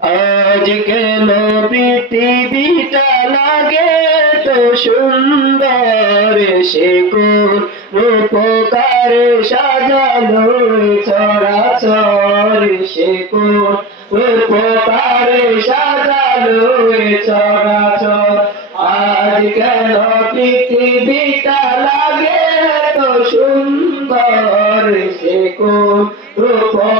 আজ কেন পৃথিবীটা লাগে তো সুন্দর সে রূপকার সাজালো চরাচর সে রূপকার সাজালো চরাচর। আজ কেন পৃথিবীটা লাগে তো সুন্দর সে সাজালো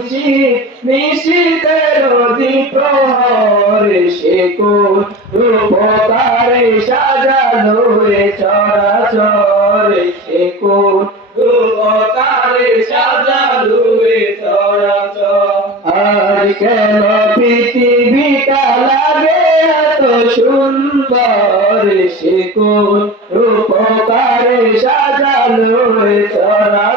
কুশি নিশীতের প্রহর সে রূপকারে সাজালো এ চরাচর সে রূপকারে সাজালো এ চরাচর। আর কেন পৃথিবীটা লাগে এত সুন্দর সে রূপকারে সাজালো এ চরাচর।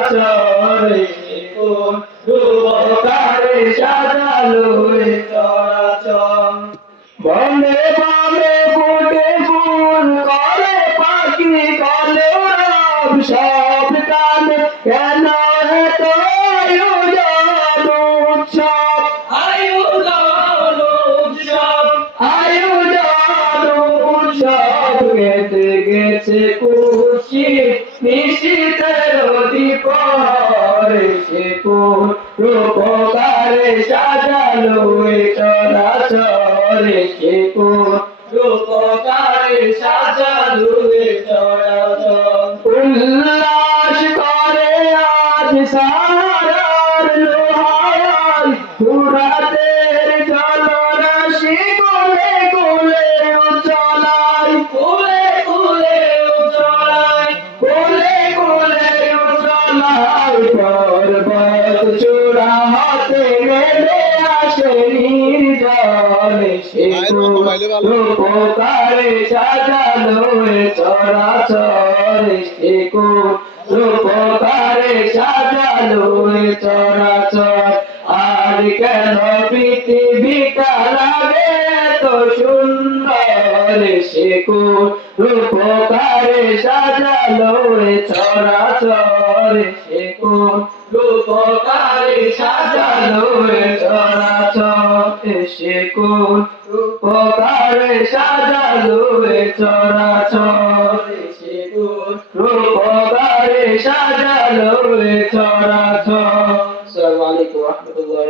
সব কান কেন এত আয়োজন উৎসব? আয়োজন উৎসব। আয়োজন উৎসব গেতে গেছে খুশি নিশীতের দীপর সে কোন রূপকারে সাজালো চরাচর সে কোন রূপকারে সাজালো পর্বত চূড়া হাতে নেমে আসে নির্জন। সে রূপকারে সাজালো চরাচর। সে রূপকারে সাজালো চরাচর। আর কেন পৃথিবীটা লাগে তো সুন্দর? সে রূপকারে সাজালো এ চরাচর সে রূপকারে সাজানো চরাচর। সে রূপকারে সাজালো এ চরাচর। সে রূপকারে সাজালো চরাচর। আসসালামু